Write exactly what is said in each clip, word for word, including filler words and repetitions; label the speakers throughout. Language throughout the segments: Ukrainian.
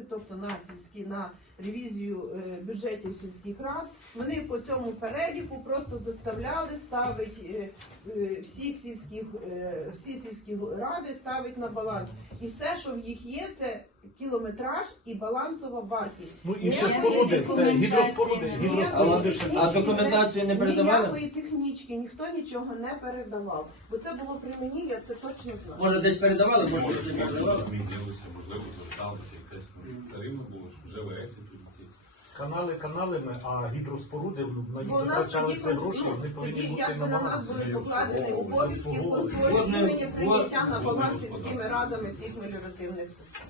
Speaker 1: тобто на сільські, на ревізію е, бюджетів сільських рад, вони по цьому переліку просто заставляли ставити е, е, всіх сільських, е, всі сільські ради ставити на баланс. І все, що в їх є, це кілометраж і балансова вартість.
Speaker 2: Ну і ще
Speaker 1: Ніякої
Speaker 2: споруди, це гідроспоруди.
Speaker 1: ніякої
Speaker 2: гідроспоруди.
Speaker 1: технічки
Speaker 3: А документацію не передавали?
Speaker 1: Ніякої технічки, ніхто нічого не передавав. Бо це було при мені, я це точно знаю.
Speaker 3: Може десь передавали, може
Speaker 4: Може,
Speaker 3: десь не
Speaker 4: може,
Speaker 3: передавали?
Speaker 4: щось змінилося, можливо, зверталися якесь. Ну, все рівно було, що вже в ЕСі тут ці.
Speaker 2: Канали каналами, а гідроспоруди, на їх
Speaker 1: Бо у нас тоді,
Speaker 2: затрачалися гроші,
Speaker 1: ну,
Speaker 2: вони повинні
Speaker 1: тоді
Speaker 2: бути
Speaker 1: якби
Speaker 2: на
Speaker 1: на нас
Speaker 2: балансі.
Speaker 1: були покладені обов'язки контролю
Speaker 3: Водне-
Speaker 1: імені прийняття на
Speaker 4: водне
Speaker 1: баланс
Speaker 4: господарство.
Speaker 1: сільськими радами цих меліоративних систем.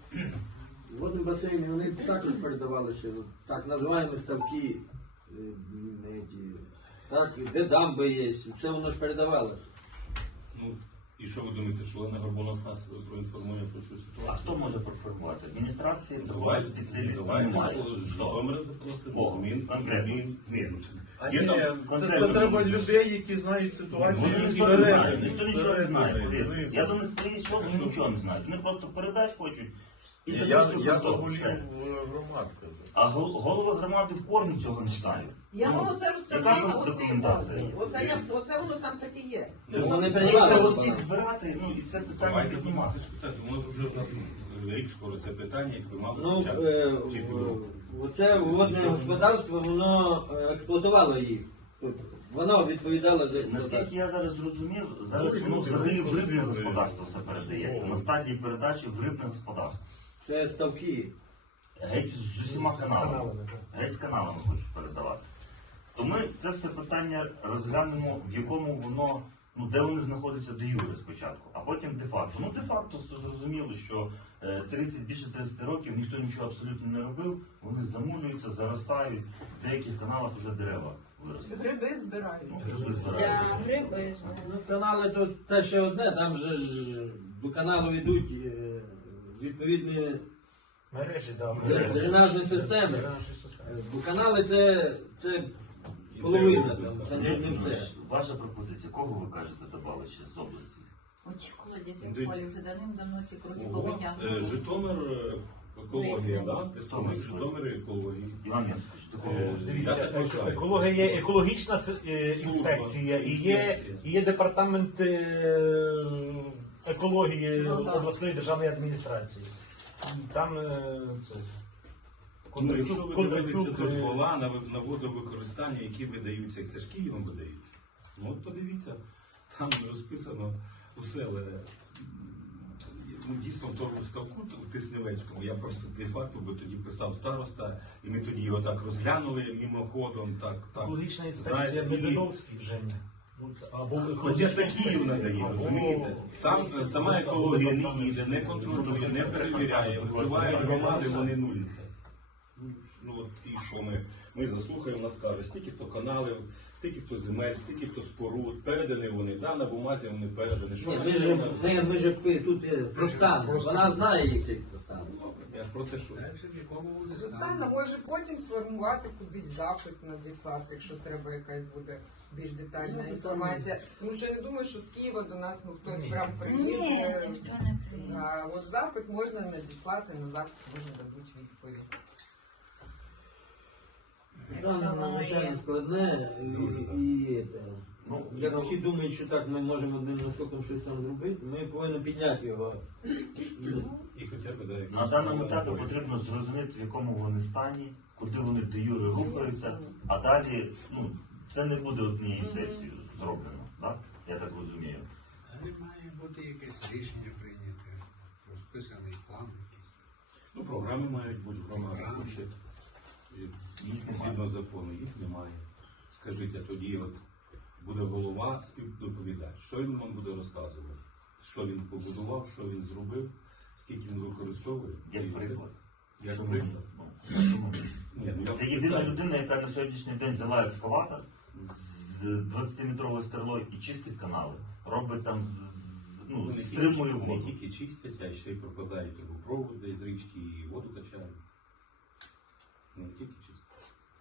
Speaker 3: Водні басейни, вони також передавалися, так називаємо ставки, е, м, ті, так, де дамби є, все воно ж передавалося.
Speaker 4: Ну, і що ви думаєте, що Олена Горбунов нас проінформує про цю
Speaker 5: А
Speaker 4: ситуацію?
Speaker 5: хто може проінформувати? Адміністрації,
Speaker 4: Давай,
Speaker 5: спеціалістів
Speaker 4: давай,
Speaker 5: немає.
Speaker 4: Житомира запросимо,
Speaker 5: Кого?
Speaker 4: змін,
Speaker 5: Конкретно.
Speaker 4: змін, змін.
Speaker 6: А
Speaker 4: Є
Speaker 6: ні,
Speaker 4: там
Speaker 6: це,
Speaker 5: конкретно
Speaker 6: це треба
Speaker 5: люди.
Speaker 6: людей, які знають ситуацію.
Speaker 5: Вони ніхто не
Speaker 6: всередині,
Speaker 5: знає, ніхто нічого не знає.
Speaker 6: всередині,
Speaker 5: повір.
Speaker 6: знизу.
Speaker 5: Я до них прийшов, вони нічого не знають. Вони просто передати хочуть. І
Speaker 6: Ні,
Speaker 5: це
Speaker 6: Я,
Speaker 5: просто
Speaker 6: я
Speaker 5: контроль,
Speaker 6: загулів
Speaker 5: все.
Speaker 6: громад кажу.
Speaker 5: А гол- голови громади в корні цього не знають.
Speaker 1: Я
Speaker 5: Ну,
Speaker 1: вам оце
Speaker 5: така
Speaker 1: розказала, оцей
Speaker 5: документація є.
Speaker 1: Оце, я, оце воно там таке є. Це
Speaker 3: Ну, вони
Speaker 1: сто-
Speaker 3: передавали.
Speaker 5: Їх треба
Speaker 3: на
Speaker 5: всіх
Speaker 3: баланс.
Speaker 5: збирати, ну і це питання
Speaker 4: Давайте
Speaker 5: піднімати.
Speaker 4: піднімати. Воно ж вже в нас рік скоро це питання, якби мало
Speaker 3: Ну,
Speaker 4: початися.
Speaker 3: е,
Speaker 4: Чи
Speaker 3: в-
Speaker 4: півроку.
Speaker 3: оце водне господарство, воно е, експлуатувало їх. Тобто, воно відповідало за експлуатацію.
Speaker 5: Наскільки я зараз зрозумів, зараз
Speaker 4: Ну,
Speaker 5: воно
Speaker 4: люди
Speaker 5: взагалі в рибне
Speaker 4: просили.
Speaker 5: господарство все передається. На стадії передачі в рибне господарство.
Speaker 3: Це ставки.
Speaker 5: Геть з усіма
Speaker 2: З
Speaker 5: каналами.
Speaker 2: каналами, так.
Speaker 5: Геть з каналами хочуть передавати. То ми це все питання розглянемо, в якому воно, ну де вони знаходяться де юре спочатку, а потім де-факто. Ну де-факто зрозуміло, що е, тридцять, більше тридцять років ніхто нічого абсолютно не робив, вони замулюються, заростають, в деяких каналах вже дерева виросли.
Speaker 1: Гриби збирають.
Speaker 5: Ну, гриби збирають.
Speaker 7: Для гриби.
Speaker 3: Ну, канали то те ще одне, там же ж до каналу йдуть е, відповідні
Speaker 2: Мережі, да,
Speaker 3: дренажні
Speaker 2: Дренажні
Speaker 3: системи.
Speaker 2: системи.
Speaker 3: Бо канали це, це половина, там, це не, не все.
Speaker 5: Ваша пропозиція, кого ви кажете додали ще з області?
Speaker 7: Оці колодязі
Speaker 4: Дивіться.
Speaker 7: в полі вже давним-давно ці круги
Speaker 4: Е,
Speaker 7: повитягнули.
Speaker 4: Житомир е, екологія, да? Ти саме Житомир екологія.
Speaker 5: Іван Янськович, до кого?
Speaker 4: Е,
Speaker 2: Дивіться,
Speaker 4: Я так
Speaker 2: ек-
Speaker 4: вважаю.
Speaker 2: екологія є екологічна с- е,
Speaker 4: Служба.
Speaker 2: інспекція і є,
Speaker 4: Інспекція.
Speaker 2: і є департамент е, екології
Speaker 1: Ну, так.
Speaker 2: обласної державної адміністрації. Там е, це.
Speaker 4: Ну, якщо ви дивитеся
Speaker 2: Кондратюк, е,
Speaker 4: дозвола на, ви- на водовикористання, які видаються, це ж Києвом видаються. Ну от подивіться, там розписано усе, але м, ну, дійсно в тому ставку в Тисневецькому, я просто де-факто би тоді писав староста, і ми тоді його так розглянули мимоходом, так, так.
Speaker 2: екологічна інспекція
Speaker 4: Знаєте, і-
Speaker 2: Медведовський, Женя. Ну, це- Або
Speaker 4: Хоча це Київ надає,
Speaker 2: Або-
Speaker 4: розумієте? Сам, сама екологія не їде, не контролює, не перевіряє, висувають громади, вони нуляться. Ну, ну от і що ми? Ми заслухаємо, нас кажуть, стільки то каналів, стільки то земель, стільки то споруд, передані вони, да, на бумазі вони передані. Що
Speaker 3: Ні,
Speaker 4: ми
Speaker 3: ми
Speaker 4: що
Speaker 3: ж,
Speaker 4: ми-
Speaker 3: це, ми ж пи- тут е, про стан, вона знає їх цей про стан.
Speaker 4: Я ж про те, що
Speaker 8: Звичайно, може потім сформувати кудись запит надіслати, якщо треба якась буде більш детальна
Speaker 3: Ну,
Speaker 8: інформація. Тому що я не думаю, що з Києва до нас ну, хтось
Speaker 2: Ні.
Speaker 8: прям
Speaker 7: Ні,
Speaker 8: приїде.
Speaker 7: ніхто не приїде.
Speaker 8: А от запит можна надіслати, на запит можна дадуть відповідь.
Speaker 3: Там
Speaker 7: Якщо воно
Speaker 3: звичайно
Speaker 7: є.
Speaker 3: складне і,
Speaker 4: Дуже, да.
Speaker 3: і, е,
Speaker 5: Ну,
Speaker 3: як всі думають, що так ми можемо одним наскоком щось там зробити, ми повинні підняти його.
Speaker 4: і хоча б дай.
Speaker 5: На даному етапі потрібно зрозуміти, в якому вони стані, куди вони де юре рухаються, а далі ну, це не буде однією сесією зроблено, так? Я так розумію.
Speaker 9: Але має бути якесь рішення прийняте, розписаний план якийсь.
Speaker 4: Ну, програми мають бути громади, хочуть. І
Speaker 5: Їх немає.
Speaker 4: Згідно закону, їх немає. Скажіть, а тоді от буде голова співдоповідач. Що він вам буде розказувати? Що він побудував, що він зробив, скільки він використовує?
Speaker 5: Як приклад.
Speaker 4: Як
Speaker 5: Чому
Speaker 4: приклад.
Speaker 5: ні? Ну, а чому ні?
Speaker 4: Ні, ну, я
Speaker 5: Це
Speaker 4: питаю.
Speaker 5: єдина людина, яка на сьогоднішній день взяла екскаватор з двадцятиметровою стрілою і чистить канали. Робить там, з- з- ну,
Speaker 4: Вони
Speaker 5: стримує
Speaker 4: тільки-
Speaker 5: воду.
Speaker 4: Не тільки чистять, а ще й прокладають трубопровод десь з річки і воду качають. Не тільки чистять.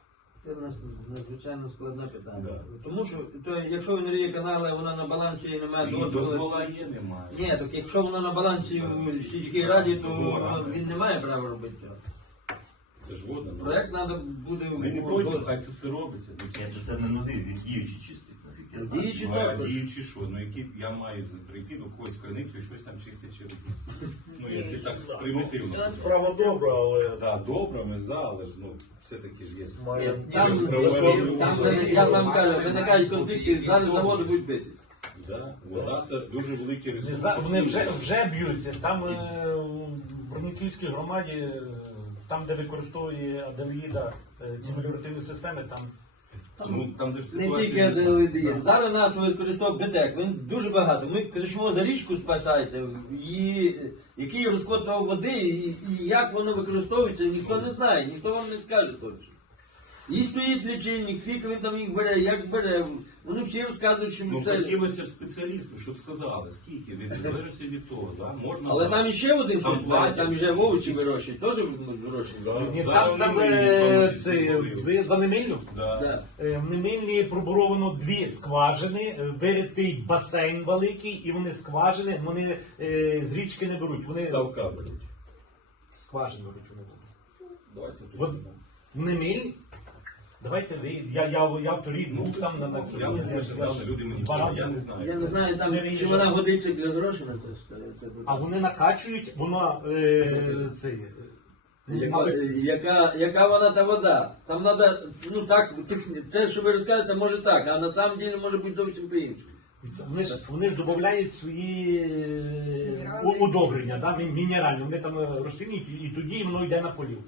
Speaker 3: Це в нас надзвичайно складне питання.
Speaker 4: Да.
Speaker 3: Тому що то, якщо він риє канали, вона на балансі і немає
Speaker 4: І
Speaker 3: дозволу.
Speaker 4: дозвола є, немає.
Speaker 3: Ні, так якщо вона на балансі в сільській раді, то
Speaker 4: Ну,
Speaker 3: він не має права робити цього.
Speaker 4: Це ж водно. ну.
Speaker 3: Проект треба буде.
Speaker 4: Ми не проти, хай це все робиться. Ну,
Speaker 5: Ні, то це не нові, від діючі чистить, наскільки я знаю.
Speaker 3: Діючі
Speaker 4: Ну, а
Speaker 3: також.
Speaker 4: діючі що? Ну які я маю прийти до когось в криницю і щось там чистить чи робити. Ну, якщо так примітивно.
Speaker 6: Справа добра, але
Speaker 4: Так, добре, ми за, але ж ну, все-таки ж є.
Speaker 6: має
Speaker 3: Там,
Speaker 4: Ні,
Speaker 3: там, там, де, я вам кажу, виникають конфлікти, зараз заводи будуть бити.
Speaker 4: Да, вода це дуже великий
Speaker 2: Не
Speaker 4: ресурс.
Speaker 2: за- Вони вже, вже б'ються. Там е, в Броніківській громаді, е, там, де використовує Аделаїда е, ці меліоративні системи, там
Speaker 4: Ну, там, де
Speaker 3: Не
Speaker 4: ситуація
Speaker 3: тільки АДЛД. Зараз нас використовує БТЕК, він дуже багато. Ми кричимо за річку спасайте, і який розход того води, і, і як воно використовується, ніхто не знає, ніхто вам не скаже точно. І стоїть лічильник, скільки він там їх бере, як бере. Вони всі розказують, що
Speaker 4: Ну,
Speaker 3: ми все.
Speaker 4: хотілося б спеціалістів, щоб сказали, скільки, від залежності від того, да? Можна.
Speaker 3: Але там іще один
Speaker 4: Там
Speaker 3: фонд,
Speaker 4: платять.
Speaker 3: там вже вовчі вирощують, теж вирощують.
Speaker 4: Да,
Speaker 2: ні,
Speaker 4: за
Speaker 2: там, там
Speaker 4: Немильні
Speaker 2: е,
Speaker 4: промислові
Speaker 2: це,
Speaker 4: зробили.
Speaker 2: ви за Немильну?
Speaker 4: Да.
Speaker 3: Да.
Speaker 2: Е, В Немильні пробуровано дві скважини, е, виритий басейн великий, і вони скважини, вони е, з річки не беруть. Вони
Speaker 4: Ставка беруть.
Speaker 2: скважини беруть. Вони.
Speaker 4: Давайте тут.
Speaker 2: От в Немильні? Давайте ви, я, я, я торік
Speaker 4: Ну,
Speaker 2: був там на, на цьому.
Speaker 4: я не знаю, що там люди мені
Speaker 2: Два
Speaker 4: кажуть,
Speaker 2: рази.
Speaker 4: я не знаю.
Speaker 3: Я не знаю, там, чи вона годиться для зрошення, то ж, це буде.
Speaker 2: А вони накачують, вона е, це, е,
Speaker 3: Яка, яка, яка вона та вода? Там треба, ну так, тих- те, що ви розказуєте, може так, а на самом деле може бути зовсім по-іншому.
Speaker 2: Вони ж, вони ж додають свої е,
Speaker 8: Мінерали
Speaker 2: у- удобрення, да, мі- мінеральні. Вони там е, розчинюють, і, і тоді воно йде на полів.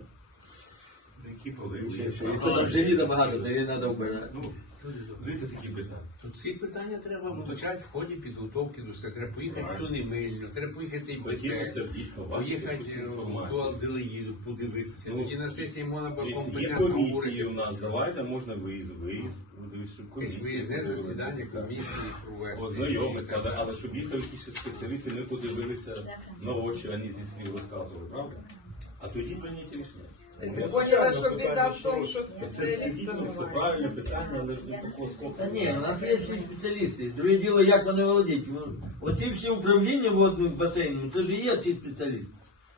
Speaker 4: Які поливи.
Speaker 3: Якщо там желіза багато, то її треба вбирати.
Speaker 4: Ну, дивіться, скільки питань.
Speaker 9: Тут ці питання треба почати в ході підготовки до все. Треба поїхати в ту Немильну, треба поїхати в
Speaker 4: Хотілося б дійсно бачити
Speaker 9: поїхати
Speaker 4: якусь
Speaker 9: до
Speaker 4: інформацію.
Speaker 9: Аделаїду, подивитися.
Speaker 4: Ну,
Speaker 9: Тоді на сесії можна було
Speaker 4: Є
Speaker 9: компетентно
Speaker 4: комісії у
Speaker 9: говорити.
Speaker 4: нас, давайте можна виїзд, виїзд, дивіться, щоб
Speaker 9: Якесь
Speaker 4: комісії.
Speaker 9: виїзне
Speaker 4: проводили.
Speaker 9: засідання
Speaker 4: Так.
Speaker 9: комісії провести.
Speaker 4: Ознайомитися, але, але щоб їхали якісь спеціалісти, ми подивилися на очі, а не зі слів розказували, правда? А тоді прийняті рішення.
Speaker 8: Ти
Speaker 4: Я
Speaker 8: поняла, що
Speaker 6: питання,
Speaker 8: біда в
Speaker 6: що
Speaker 8: тому, що
Speaker 4: Це, це
Speaker 8: спеціалістів
Speaker 4: дійсно це
Speaker 8: немає.
Speaker 4: правильне питання, але ж не такого скопу.
Speaker 3: Та ні, у нас є всі спеціалісти. Друге діло, як вони володіють. Ну, оці всі управління водним басейном, це ж і є ці спеціалісти.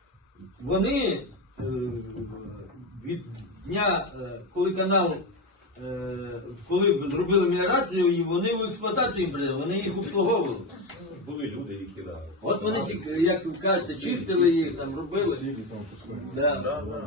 Speaker 3: Вони е, від дня, е, коли канал, е, коли зробили меліорацію, і вони в експлуатацію їм прийняли, вони їх обслуговували.
Speaker 4: Були люди, які дали.
Speaker 3: От вони, ці, як ви кажете, чистили їх, там робили. Да.
Speaker 6: Да, да.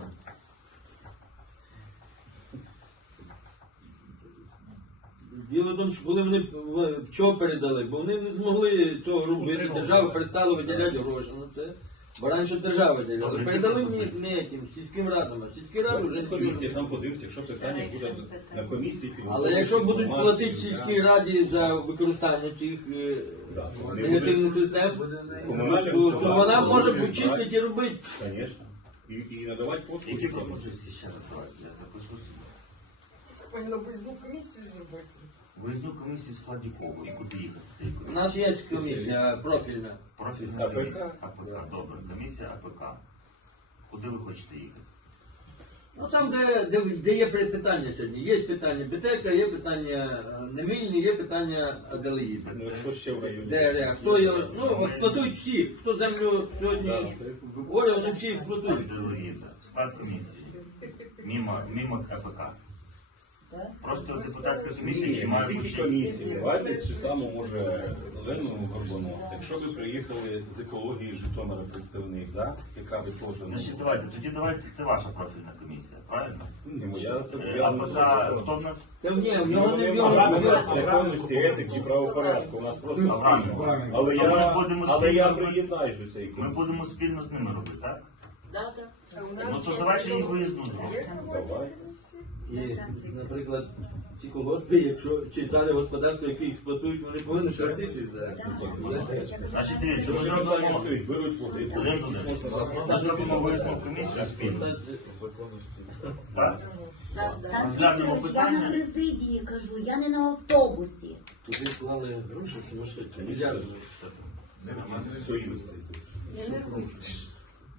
Speaker 3: Діло в тому, що коли вони в- чого передали, бо вони не змогли цього робити, держава перестала виділяти гроші на це. Бо раніше держава виділяла.
Speaker 5: Добре,
Speaker 3: Передали
Speaker 5: які
Speaker 3: не,
Speaker 5: пропозиції?
Speaker 3: не тим, сільським радам, а сільські ради вже не
Speaker 4: Комісія
Speaker 3: хочуть.
Speaker 4: там подивиться, якщо питання буде на комісії.
Speaker 3: Але якщо будуть
Speaker 4: інформацію,
Speaker 3: платити
Speaker 4: да.
Speaker 3: сільській раді за використання цих е,
Speaker 4: Да, то вони
Speaker 3: негативних
Speaker 4: будуть-
Speaker 3: систем,
Speaker 4: Комунальне
Speaker 3: то, то
Speaker 4: господарство
Speaker 3: вона може
Speaker 4: буде
Speaker 3: почистити і робити.
Speaker 4: Звісно. І, і надавати послуги.
Speaker 5: Які пропозиції ще раз давайте, я запишу собі.
Speaker 8: Поняла, виїзну комісію зробити.
Speaker 5: Виїзну комісію в складі кого і куди їхати в цей
Speaker 3: У нас є комісія профільна.
Speaker 5: профільна
Speaker 4: АПК.
Speaker 5: комісія АПК. Добре, комісія АПК. Куди ви хочете їхати?
Speaker 3: Ну там, де, де, де є питання сьогодні. Є питання Бетека, є питання е, Немильні, є питання Аделаїди.
Speaker 4: Ну, якщо ще в районі.
Speaker 3: Де, де, хто його, ну, експлуатують всі, хто землю сьогодні виборює, вони всі експлуатують.
Speaker 5: Делегіта. Склад комісії. Мімо, мімо АПК. Просто депутатська комісія, чи
Speaker 4: Ні,
Speaker 5: має
Speaker 4: не
Speaker 5: бути
Speaker 4: тільки
Speaker 5: ще
Speaker 4: комісії. Давайте цю саму, може, Олену Горбонос. Якщо ви приїхали з екології Житомира представник, да? яка ви теж... ну,
Speaker 5: Значить, давайте, тоді давайте, це ваша профільна комісія, правильно?
Speaker 4: не моя, це
Speaker 5: Е,
Speaker 4: я
Speaker 5: АПК, хто в нас?
Speaker 3: Та ні, в
Speaker 4: Ну,
Speaker 3: нього не в
Speaker 4: програми
Speaker 3: нього.
Speaker 4: законності, етики, правопорядку. У нас просто
Speaker 5: Програми.
Speaker 4: спільно. Але
Speaker 5: А
Speaker 4: я,
Speaker 5: ми будемо
Speaker 4: але я
Speaker 5: спільно-
Speaker 4: приєднаюсь до цієї
Speaker 5: Ми
Speaker 4: комісії.
Speaker 5: будемо спільно з ними робити, так?
Speaker 7: Да, так.
Speaker 8: А у
Speaker 5: Ну
Speaker 8: нас
Speaker 5: то
Speaker 8: є
Speaker 5: давайте їх
Speaker 8: зелені-
Speaker 5: виїзну
Speaker 8: Є
Speaker 5: зробимо.
Speaker 4: Давай.
Speaker 3: І, наприклад, ці колгоспи, якщо чи зараз господарство, які експлуатують, вони повинні платити за
Speaker 5: Значить, дивіться, ми
Speaker 4: Що ж питання
Speaker 5: зробимо,
Speaker 4: стоїть? Беруть води.
Speaker 5: Олег Володимирович, ми зробимо виїзну комісію спільно. Так?
Speaker 7: Та
Speaker 5: Розглянемо
Speaker 7: Світович, я на
Speaker 5: питання.
Speaker 7: президії кажу, я не на автобусі.
Speaker 3: Туди вклали гроші, сумасшедші,
Speaker 4: Конечно,
Speaker 3: мільярди.
Speaker 4: Союз.
Speaker 8: Я не хочу.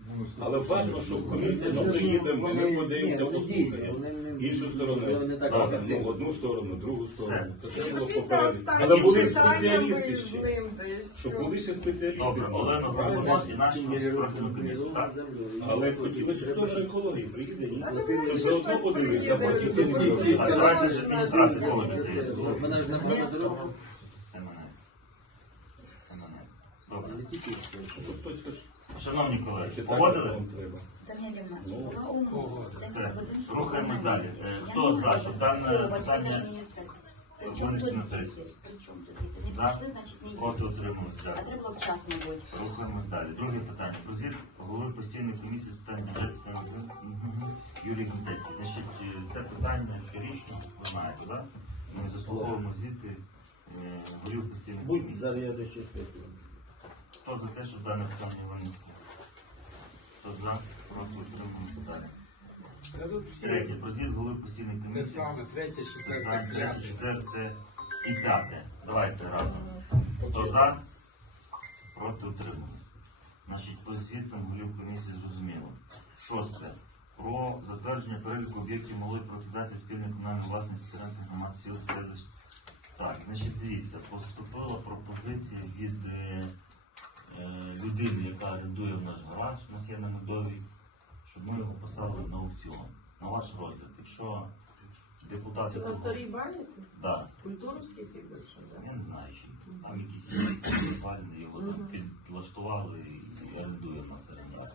Speaker 4: Але важливо, щоб комісія ми приїдемо, ми подивимося у слухання. Іншу сторону,
Speaker 3: не так.
Speaker 4: так, ну, одну сторону, другу сторону. То треба було
Speaker 8: Ну, він
Speaker 4: попередити.
Speaker 8: там
Speaker 4: Але були
Speaker 8: питання
Speaker 4: спеціалісти ще.
Speaker 8: виїзним, де і все.
Speaker 4: Щоб були ще спеціалісти.
Speaker 5: Добре,
Speaker 4: з нами.
Speaker 5: Олену Горбунос і нашу профільну комісію, так?
Speaker 4: Але хотіли, щоб теж екологія приїде, і
Speaker 8: А давай,
Speaker 4: щоб
Speaker 8: що
Speaker 4: заодно
Speaker 8: хтось
Speaker 4: подивитися,
Speaker 8: приїде,
Speaker 4: потім
Speaker 8: всі
Speaker 4: не
Speaker 8: всі.
Speaker 5: А давайте з адміністрації кого не здається?
Speaker 3: Вона ж напроти дороги.
Speaker 5: Семенець. Семенець. Добре.
Speaker 4: щоб хтось хоч
Speaker 5: Шановні колеги,
Speaker 4: читати
Speaker 5: погодили?
Speaker 4: вам треба.
Speaker 7: Даня
Speaker 4: Ну,
Speaker 5: Все. Рухаємось далі. Е, Хто за, що дане питання винести на сесію? За? Проти утримують.
Speaker 7: А
Speaker 5: Дякую.
Speaker 7: треба було вчасно бути.
Speaker 5: Рухаємось далі. Друге питання. Про звіт голови постійної комісії з питань бюджету самоврядування. Мгм. Юрій Гнатецький. Значить, е, це питання щорічно, ви знаєте, так? Ми заслуховуємо звіти е, голів постійної
Speaker 3: Будь
Speaker 5: комісії.
Speaker 3: завідуючий спілкою.
Speaker 5: Хто за те, щоб дане питання винести? Хто за? Проти утримуємося далі.
Speaker 9: Я тут всі
Speaker 5: Третє. Про звіт голови постійної
Speaker 9: те
Speaker 5: комісії.
Speaker 9: саме, третє, четверте,
Speaker 5: Питань третє,
Speaker 9: п'яте.
Speaker 5: четверте і п'яте. Давайте разом. Хто за? Проти утримуємося. Значить, по звітам голів комісії зрозуміло. Шосте. Про затвердження переліку об'єктів малої приватизації спільної комунальної власності територіальних громад сіл селищ. Так, значить, дивіться, поступила пропозиція від е, е, людини, яка орендує в наш гараж, у нас є на Медовій, щоб ми його поставили на аукціон, на ваш розгляд. Якщо депутати...
Speaker 1: Це на старій бані?
Speaker 5: Да.
Speaker 1: Культуровський ти більше,
Speaker 5: Я
Speaker 1: так?
Speaker 5: не знаю, чи там якісь є соціальні, його там
Speaker 1: Мгм.
Speaker 5: підлаштували і орендує в нас орендар.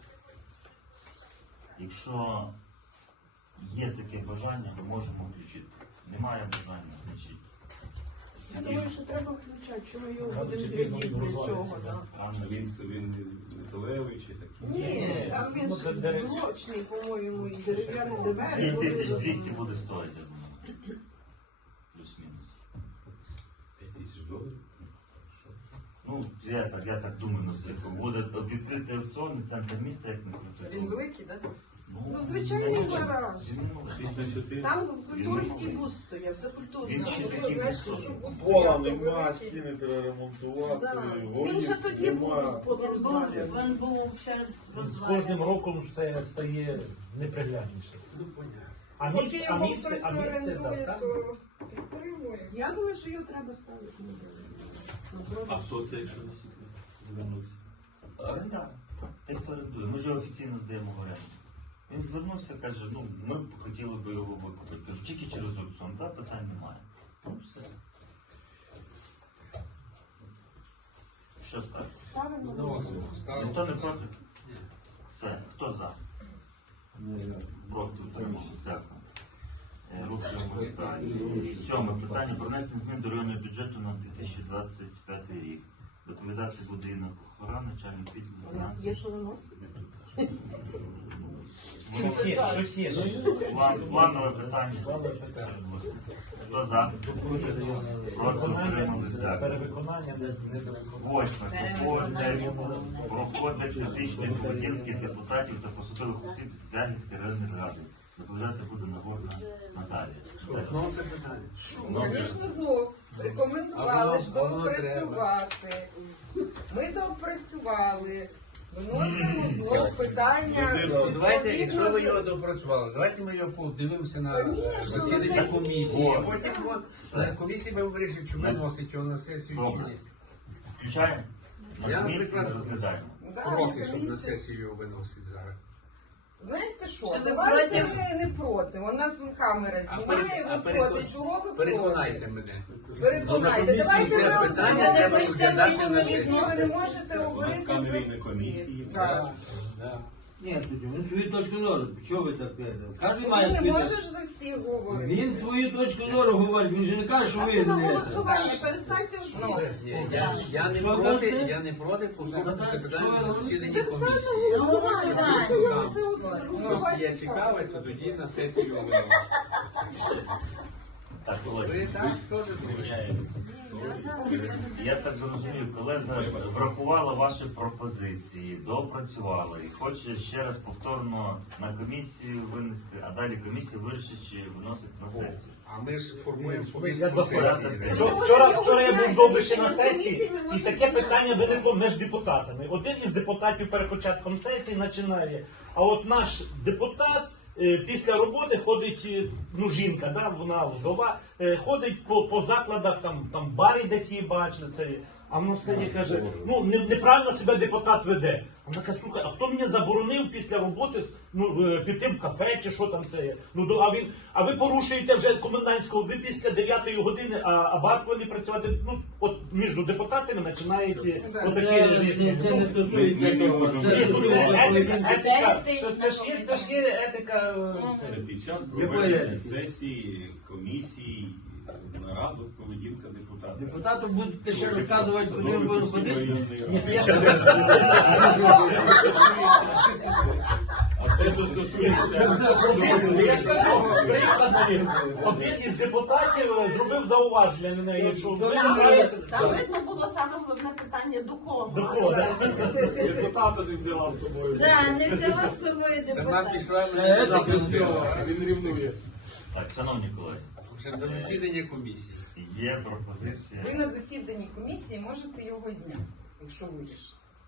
Speaker 5: Якщо є таке бажання, ми можемо включити. Немає бажання, значить.
Speaker 1: Я думаю, що треба включати, що ми його
Speaker 2: Треба
Speaker 1: будемо
Speaker 2: чи
Speaker 1: глядіти,
Speaker 2: пізно
Speaker 1: для чого,
Speaker 2: розвалиться,
Speaker 1: так.
Speaker 5: А,
Speaker 4: А він це він металевий чи такий?
Speaker 1: Ні, там він
Speaker 2: Ну,
Speaker 1: ж
Speaker 2: це дерево.
Speaker 1: блочний, по-моєму, і дерев'яний дебель.
Speaker 5: дві тисячі двісті буде стоїти, я думаю. Плюс-мінус.
Speaker 4: п'ять тисяч доларів?
Speaker 5: Ну, я так, я так думаю, наскільки буде відкритий аукціонний центр міста, як не крути.
Speaker 8: Він великий, так?
Speaker 1: Ну, звичайний гараж.
Speaker 5: Він невеликий.
Speaker 4: шість на чотири?
Speaker 1: Там культуровський бус стояв, це культурний.
Speaker 5: Він ще
Speaker 8: Ну,
Speaker 5: такий
Speaker 8: знаєш,
Speaker 5: високий.
Speaker 8: щоб у
Speaker 6: Пола
Speaker 8: стояти
Speaker 6: нема,
Speaker 8: великий.
Speaker 6: стіни переремонтувати,
Speaker 1: Да. Він
Speaker 6: голів
Speaker 1: ще тоді був
Speaker 6: нема.
Speaker 7: Він був,
Speaker 1: полурозвалений.
Speaker 7: він був ще
Speaker 2: З
Speaker 7: розвалений.
Speaker 2: кожним роком все стає неприглядніше.
Speaker 9: Ну, понятно.
Speaker 2: А
Speaker 8: Поки
Speaker 2: місце, а
Speaker 8: його
Speaker 2: місце,
Speaker 8: хтось
Speaker 2: а місце,
Speaker 8: орендує,
Speaker 2: так,
Speaker 8: то підтримує.
Speaker 1: Я думаю, що його треба ставити на
Speaker 4: А
Speaker 1: продаж.
Speaker 4: хто це, якщо не секрет, звернувся?
Speaker 5: Орендар. Той, хто орендує. Ми ж його офіційно здаємо в оренду. Він звернувся, каже, ну, ми б хотіли би його викупити. Кажу, тільки через аукціон, так, питань немає. Ну, все. Що справді?
Speaker 1: Ставимо на
Speaker 9: Виносимо,
Speaker 1: продаж.
Speaker 9: ставимо.
Speaker 5: Ніхто не проти?
Speaker 9: Ні.
Speaker 5: Все. Хто за? Проти утримався. Дякую. Е, Рухаємось далі. Сьоме питання про внесення змін до районного бюджету на дві тисячі двадцять п'ятий рік. Доповідати буде Інна Кухара, начальник
Speaker 1: У
Speaker 5: відділу
Speaker 1: нас
Speaker 5: фінансів.
Speaker 1: є що виносити?
Speaker 2: щось є, щось є.
Speaker 5: План, планове питання.
Speaker 2: Планове питання.
Speaker 5: Хто за? Проти утримались. Дякую.
Speaker 2: Перевиконання, не- недовиконання.
Speaker 5: Восьме. Проходить про кодекс етичної поведінки депутатів та посадових осіб з Вягінської районної ради. Доповідати буде Нагорна Наталія.
Speaker 9: Що, знову це питання?
Speaker 8: Звісно, знов рекомендували
Speaker 9: А воно-
Speaker 8: ж
Speaker 9: а воно
Speaker 8: доопрацювати. Ми доопрацювали. Виносимо знов питання.
Speaker 9: Ну, давайте,
Speaker 8: відповідно
Speaker 9: якщо ви
Speaker 8: з-
Speaker 9: його допрацювали, давайте ми його подивимося на
Speaker 8: Конечно,
Speaker 9: е, засідання
Speaker 8: ну,
Speaker 9: комісії.
Speaker 5: О,
Speaker 9: А потім о, на комісії ми вирішимо, чи виносить його на сесію чи
Speaker 5: Добре.
Speaker 9: ні.
Speaker 5: Включаємо?
Speaker 9: Я,
Speaker 5: На комісії
Speaker 9: наприклад,
Speaker 5: розглядаємо.
Speaker 8: Да,
Speaker 9: Проти,
Speaker 8: на
Speaker 9: щоб на
Speaker 8: комісії.
Speaker 9: сесію його виносить зараз.
Speaker 8: Знаєте що,
Speaker 7: Що ви
Speaker 8: давайте
Speaker 7: проти?
Speaker 8: ми не проти. У нас камера
Speaker 9: А
Speaker 8: знімає,
Speaker 9: пере- а
Speaker 8: ви
Speaker 9: перекон-
Speaker 8: проти. Чого ви
Speaker 9: Переконайте
Speaker 8: проти?
Speaker 9: мене.
Speaker 8: Переконайте.
Speaker 9: Ну, на комісії
Speaker 8: Давайте
Speaker 9: це
Speaker 8: ми
Speaker 9: питання
Speaker 8: розглядаємо.
Speaker 9: треба
Speaker 8: Ви
Speaker 9: розглядати на
Speaker 8: комісії,
Speaker 9: сесії.
Speaker 8: ви не можете
Speaker 4: Без
Speaker 8: говорити за
Speaker 4: камерної комісії.
Speaker 8: всіх.
Speaker 9: Да,
Speaker 8: Так.
Speaker 9: да.
Speaker 3: Ні, тоді він свою точку зору. Чого ви так кажете? Кожен
Speaker 8: Ти
Speaker 3: має
Speaker 8: не
Speaker 3: свою
Speaker 8: можеш за всіх говорити.
Speaker 3: Він свою точку зору говорить, він же не каже, що ви
Speaker 1: Ставте на
Speaker 3: не.
Speaker 1: голосування, перестаньте всі.
Speaker 9: Ні, Я, я не
Speaker 3: Що
Speaker 9: проти,
Speaker 3: кажете?
Speaker 9: я не проти послухати це питання на засіданні
Speaker 1: Перестаньте
Speaker 9: комісії.
Speaker 1: голосування, тому що я це от
Speaker 9: Якщо є
Speaker 1: розривається.
Speaker 9: цікаве, то тоді на сесію виносить.
Speaker 5: Так,
Speaker 9: Ви
Speaker 5: колеги.
Speaker 9: так теж зробите?
Speaker 5: Звільняємо. Я так зрозумів, колега врахувала ваші пропозиції, доопрацювала і хоче ще раз повторно на комісію винести, а далі комісія вирішить, чи виносить на сесію.
Speaker 9: А ми ж формуємо
Speaker 2: Я
Speaker 9: повістку
Speaker 2: доповідаю.
Speaker 9: сесії.
Speaker 2: Вчора, вчора, вчора я був добре ще на сесії, і таке питання виникло між депутатами. Один із депутатів перед початком сесії починає, а от наш депутат е, після роботи ходить, е, ну жінка, да, вона вдова, е, ходить по, по закладах, там, там барі десь її бачили, це, а вона встає і каже, ну не- неправильно себе депутат веде. А вона каже, слухай, а хто мені заборонив після роботи ну, е, піти в кафе чи що там це є? Ну, до- а, він, а ви порушуєте вже комендантського, ви після дев'ятої години, а, а бар повинні працювати, ну, от між депутатами починаєте отакі
Speaker 3: Це,
Speaker 2: різні.
Speaker 3: це, це не стосується
Speaker 4: Ми- ми
Speaker 3: того.
Speaker 4: можемо-
Speaker 3: Це
Speaker 2: Ні, ну, це
Speaker 3: стосується
Speaker 2: етика,
Speaker 3: поведінки.
Speaker 2: етика,
Speaker 7: Це
Speaker 2: це, це ж є, це ж є етика. е,
Speaker 4: Це
Speaker 2: це.
Speaker 4: під час
Speaker 3: Якої
Speaker 4: проведення
Speaker 3: етики?
Speaker 4: сесії, комісії, нараду, поведінка депутата.
Speaker 3: Депутату будете ще розказувати, куди він буде ходити.
Speaker 4: А це, що стосується
Speaker 2: Я ж кажу, приклад, один із депутатів е, зробив зауваження на неї, що ви
Speaker 1: Там,
Speaker 2: граєте-
Speaker 1: там видно було саме головне питання до кого.
Speaker 2: До кого, да?
Speaker 6: Депутата не взяла з собою.
Speaker 7: Да, не взяла з собою
Speaker 9: Сама
Speaker 7: депутат.
Speaker 9: пішла
Speaker 3: Це
Speaker 9: на
Speaker 3: етика.
Speaker 9: все, він рівнує.
Speaker 5: Так, шановні колеги,
Speaker 9: Вже до засідання комісії.
Speaker 5: є пропозиція.
Speaker 8: Ви на засіданні комісії можете його зняти, якщо вирішите.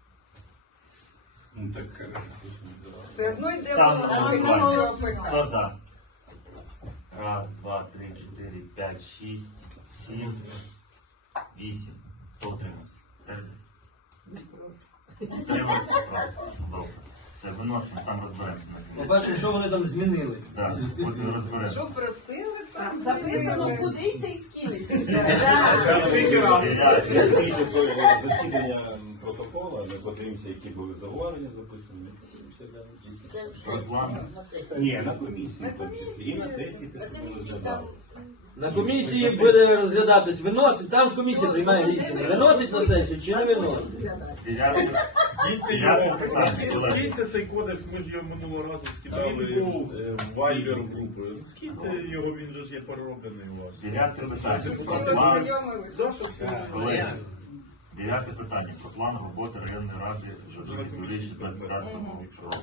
Speaker 4: Ну так
Speaker 8: Все одно йде
Speaker 5: Ставлю
Speaker 8: на
Speaker 5: на
Speaker 8: комісію
Speaker 5: голосування.
Speaker 8: ОПК.
Speaker 5: Хто за? Раз, два, три, чотири, п'ять, шість, сім, вісім. Хто утримався? Сердий? Утримався, правда. Добре. Все, виносимо, там розберемося на землі.
Speaker 3: Побачимо, що вони там змінили.
Speaker 5: Так, потім розберемося.
Speaker 8: Що просили,
Speaker 1: Там
Speaker 8: там
Speaker 1: записано,
Speaker 8: змінили.
Speaker 1: куди йти і скільки.
Speaker 6: Скільки раз?
Speaker 5: Дев'яте.
Speaker 10: Скільки засідання протокола, ми подивимося, які були зауваження записані, ми подивимося, да, дійсно.
Speaker 7: Це все
Speaker 5: Руслан.
Speaker 7: на сесії.
Speaker 10: Ні, на комісії в тому числі. І на сесії те, що ми розглядали.
Speaker 3: На комісії буде розглядатись, виносить, там ж комісія приймає рішення. Виносить на сесію чи не виносить?
Speaker 5: Дев'яте.
Speaker 6: Скільки
Speaker 5: Дев'яте
Speaker 6: його,
Speaker 5: питання, колеги.
Speaker 6: скільки цей кодекс, ми ж його минулого разу скидали
Speaker 10: Він був,
Speaker 6: е, в Viber групу. Скільки його, він же ж є перероблений у вас.
Speaker 5: Дев'яте питання.
Speaker 8: Всі
Speaker 5: Про план.
Speaker 8: ознайомилися.
Speaker 5: Колеги, дев'яте питання. Про план роботи районної ради щодо двадцять двадцять п'ятого року.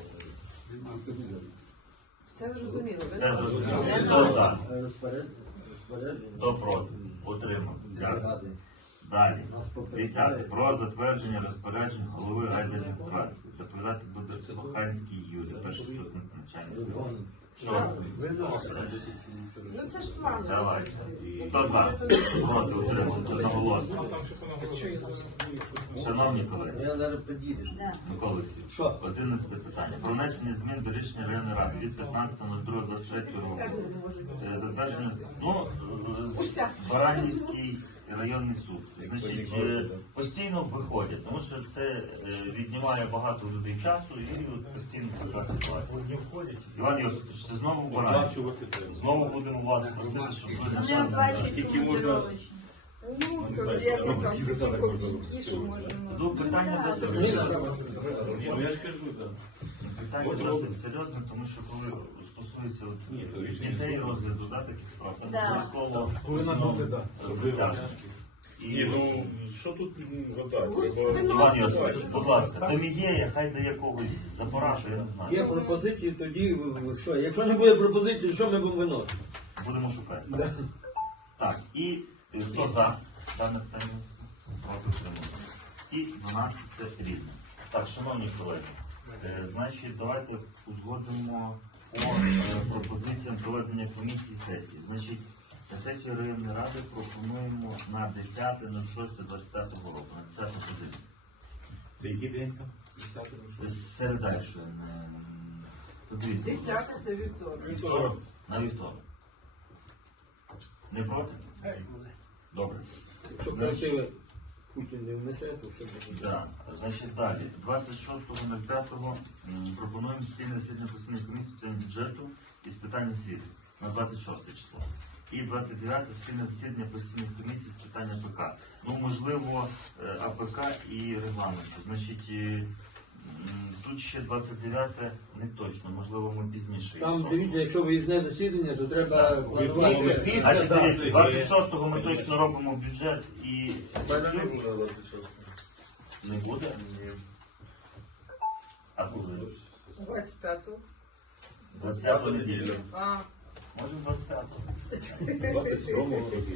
Speaker 1: Все зрозуміло. ви
Speaker 5: Все
Speaker 1: знаєте.
Speaker 5: зрозуміло. Хто за? Хто проти? Утримав. Дякую. Далі. Десяте. Про затвердження розпоряджень голови райадміністрації. Доповідати буде Лоханський Юрій, перший ступінь начальник. Шосте.
Speaker 1: Ну це ж план.
Speaker 5: Давай. Хто за? Проти? Утримав. Це одноголосно. Шановні колеги.
Speaker 3: Я зараз під'їдеш.
Speaker 7: Да.
Speaker 5: Микола Олексійович,
Speaker 3: Що?
Speaker 5: одинадцяте питання. Про внесення змін до рішення районної ради від п'ятнадцятого другого двадцять третього року. Е, Затвердження, ну, е, з- Баранівський районний суд. Значить, е, постійно виходять, тому що це е, віднімає багато людей часу і от постійно така ситуація.
Speaker 2: Не входять.
Speaker 5: Іван Йосипович, це знову Баранів.
Speaker 10: Оплачувати треба.
Speaker 5: Знову будемо вас просити, щоб ви
Speaker 7: Вони
Speaker 5: не
Speaker 7: оплачують
Speaker 10: Тільки
Speaker 7: тому
Speaker 10: можна-
Speaker 7: керовищу.
Speaker 8: Ну,
Speaker 10: Не
Speaker 8: то
Speaker 10: знаю,
Speaker 8: я
Speaker 10: що
Speaker 8: там
Speaker 10: робити,
Speaker 8: всі
Speaker 10: зараз можна
Speaker 8: копійки, що можна.
Speaker 5: Ну, питання досить
Speaker 10: Ну,
Speaker 5: серйозне.
Speaker 10: я ж кажу, так.
Speaker 5: Питання досить серйозне, тому що коли стосується от,
Speaker 10: Ні, то рішення
Speaker 5: дітей
Speaker 10: суду.
Speaker 5: розгляду да, таких справ, там
Speaker 7: Да.
Speaker 5: обов'язково
Speaker 2: Повинна бути, да.
Speaker 5: присяжних.
Speaker 6: Ні,
Speaker 5: І
Speaker 6: ну, що тут м, вода?
Speaker 1: Гусь
Speaker 6: Треба...
Speaker 1: вино-
Speaker 5: Іван Йосипович, будь ласка, то є, хай дає когось запорашу, я не
Speaker 3: Є
Speaker 5: знаю.
Speaker 3: пропозиції, тоді ви- ви що? Якщо не буде пропозиції, що ми будемо виносити?
Speaker 5: Будемо шукати. Так, і е, хто за дане питання? Проти утримання. І дванадцяте різне. Так, шановні колеги, е, значить, давайте узгодимо по е, пропозиціям проведення комісії сесії. Значить, на сесію районної ради пропонуємо на десяте шосте двадцять п'ятого року, на десяту годину.
Speaker 10: Це який день там? Десятий, ну, що?
Speaker 5: Середа, якщо я не... Подивіться.
Speaker 1: Десяте це вівторок.
Speaker 5: Вівторок. На вівторок. Не проти? Добре.
Speaker 3: Якщо колективи Путін не внесе, то все буде.
Speaker 5: Да. Значить, далі. двадцять шостого п'ятого м, пропонуємо спільне засідання постійної комісії з питань бюджету і з питань освіти на двадцять шосте число. І двадцять дев'яте спільне засідання постійних комісій з питань АПК. Ну, можливо, е, АПК і регламенту. Значить, е, Тут ще двадцять дев'яте не точно, можливо, ми пізніше.
Speaker 3: Там, дивіться, якщо виїзне засідання, то треба
Speaker 5: Після,
Speaker 3: планувати.
Speaker 5: після
Speaker 2: Значить,
Speaker 5: дивіться,
Speaker 2: дивіться,
Speaker 5: двадцять шостого ми точно робимо бюджет і
Speaker 6: У мене не буде двадцять шостого.
Speaker 5: не буде. А коли?
Speaker 8: двадцять п'ятого.
Speaker 5: двадцять п'ятого неділю.
Speaker 8: А,
Speaker 5: Може двадцять п'ятого.
Speaker 10: двадцять сьомого робити.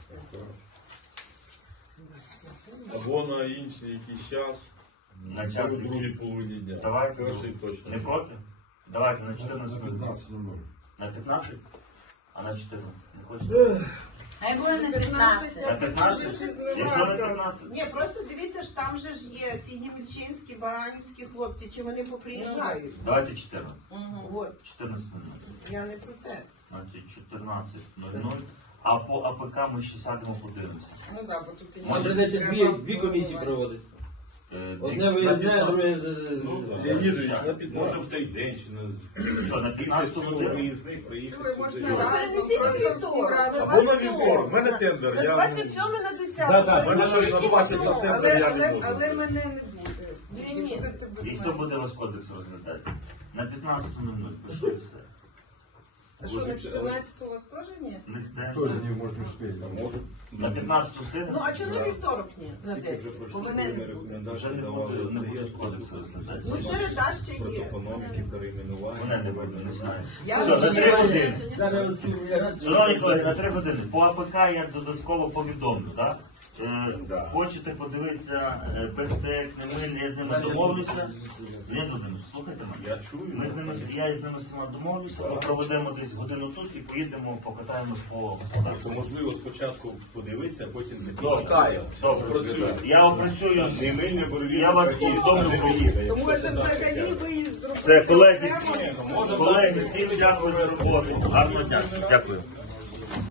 Speaker 6: Або на інший якийсь час.
Speaker 5: На
Speaker 6: Або
Speaker 5: час
Speaker 6: в другій половині дня.
Speaker 5: Давайте.
Speaker 6: Перший точно.
Speaker 5: Не проти? Давайте на чотирнадцять.
Speaker 10: п'ятнадцять нуль.
Speaker 5: На п'ятнадцять? А на чотирнадцять? Не хочете?
Speaker 7: Хай буде на п'ятнадцять.
Speaker 5: На п'ятнадцять? Якщо на п'ятнадцять?
Speaker 1: Ні, просто дивіться ж, там же ж є ці гімельчинські, баранівські хлопці, чи вони поприїжджають.
Speaker 5: Давайте чотирнадцять.
Speaker 1: От,
Speaker 5: чотирнадцять нуль.
Speaker 1: я не про те.
Speaker 5: Значить, чотирнадцять нуль нуль. А по АПК ми ще сядемо подивимося.
Speaker 8: ну да, бо тут і
Speaker 3: Може, придеться дві, дві комісії проводити.
Speaker 5: Е,
Speaker 3: Одне
Speaker 5: дві-
Speaker 3: виїзне,
Speaker 5: на
Speaker 3: а друге...
Speaker 5: п'ятнадцять.
Speaker 3: з-
Speaker 5: Ну,
Speaker 6: Леонідович,
Speaker 5: звичайно.
Speaker 6: на п'ятнадцять.
Speaker 4: Може в той день чи на
Speaker 5: Що, на
Speaker 4: після
Speaker 5: п'ятнадцяту
Speaker 4: цього
Speaker 5: годину?
Speaker 4: виїзних
Speaker 8: Ой,
Speaker 4: приїхати
Speaker 8: можна
Speaker 4: сюди.
Speaker 1: Ну,
Speaker 8: разом,
Speaker 1: перенесіть на
Speaker 8: просто всі
Speaker 1: вівторок.
Speaker 8: разом.
Speaker 6: Або на вівторок. У мене тендер.
Speaker 1: На
Speaker 6: Я
Speaker 1: двадцять сьоме на десяте.
Speaker 6: Да, да, мене
Speaker 1: Перенесіть
Speaker 6: на
Speaker 1: і
Speaker 6: двадцять
Speaker 1: все.
Speaker 6: сентября.
Speaker 8: Але,
Speaker 6: я не
Speaker 8: але,
Speaker 6: можу.
Speaker 8: але мене не буде.
Speaker 1: Ні, ні.
Speaker 8: Будете без
Speaker 5: І хто
Speaker 8: мене.
Speaker 5: буде ваш кодекс розглядати? На п'ятнадцяту нуль нуль. Пишу і все.
Speaker 8: А що, на чотирнадцятого у вас теж ні?
Speaker 5: Не йде.
Speaker 10: Тоже не можна успіти. А може?
Speaker 5: На п'ятнадцяту встигнемо?
Speaker 1: Ну, а чого на вівторок ні? На десять?
Speaker 5: Вже не буде, не буде кодексу розглядати.
Speaker 1: Ну, середа ще є.
Speaker 6: Економіки, перейменування.
Speaker 5: Вони не будуть, не знаю.
Speaker 8: Я
Speaker 5: Все, на
Speaker 8: вже-
Speaker 5: три години.
Speaker 3: Зараз оці...
Speaker 5: Шановні колеги, на три години. По АПК я додатково повідомлю, так? Е, Хочете подивитися е, ПТЕК, Немиль, я з ними домовлюся. Леонід Володимирович, слухайте мене.
Speaker 6: Я чую.
Speaker 5: Ми з ними, я з ними всіма домовлюся, ми проведемо десь годину тут і поїдемо, покатаємось по
Speaker 6: То
Speaker 5: господарству.
Speaker 6: можливо спочатку подивитися, а потім
Speaker 5: Добре, добре.
Speaker 6: Працюю.
Speaker 5: Я опрацюю.
Speaker 6: Немильне борові.
Speaker 5: Я вас повідомлю про їх.
Speaker 8: То може взагалі виїзд зробити.
Speaker 5: Все, колеги,
Speaker 8: окремо?
Speaker 5: колеги, всім дякую за роботу. Гарного дня. Дякую.